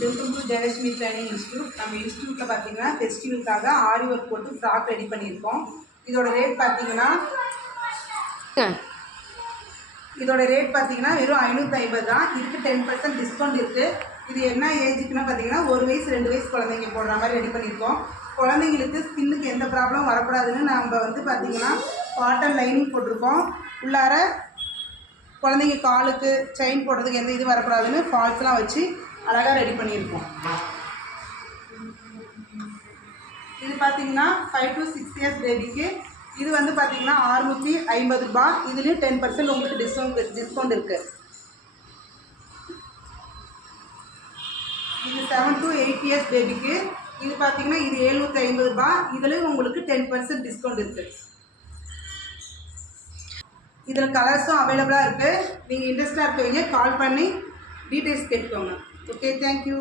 Welcome to Jayalakshmi training institute. நம்ம இன்ஸ்டியூட்டில் பார்த்தீங்கன்னா ஃபெஸ்டிவலுக்காக ஆரி ஒர்க் போட்டு ஃப்ராக் ரெடி பண்ணியிருக்கோம். இதோட ரேட் பார்த்தீங்கன்னா வெறும் 550 தான். இதுக்கு 10% டிஸ்கவுண்ட் இருக்குது. இது என்ன ஏஜுக்குன்னா பார்த்தீங்கன்னா 1 வயசு 2 வயசு குழந்தைங்க போடுற மாதிரி ரெடி பண்ணியிருக்கோம். குழந்தைங்களுக்கு ஸ்கின்னுக்கு எந்த ப்ராப்ளம் வரக்கூடாதுன்னு நம்ம பார்த்தீங்கன்னா காட்டன் லைனிங் போட்டிருக்கோம். உள்ளார குழந்தைங்க காலுக்கு செயின் போடுறதுக்கு எந்த இது வரக்கூடாதுன்னு ஃபால்ஸ்லாம் வச்சு அழகாக ரெடி பண்ணியிருக்கோம். இது பார்த்தீங்கன்னா 5 to 6 years பேபிக்கு இது பார்த்தீங்கன்னா 650 ரூபாய். இதுலேயும் 10% உங்களுக்கு டிஸ்கவுண்ட் இருக்குது. இது 7 to 8 years பேபிக்கு இது பார்த்தீங்கன்னா இது 750 ரூபாய். இதுலேயும் உங்களுக்கு 10% டிஸ்கவுண்ட் இருக்குது. இதில் கலர்ஸும் அவைலபிளாக இருக்குது. நீங்கள் இன்ட்ரெஸ்டாக இருக்கவங்க கால் பண்ணி டீட்டெயில்ஸ் கேட்டுக்கோங்க. Okay, thank you.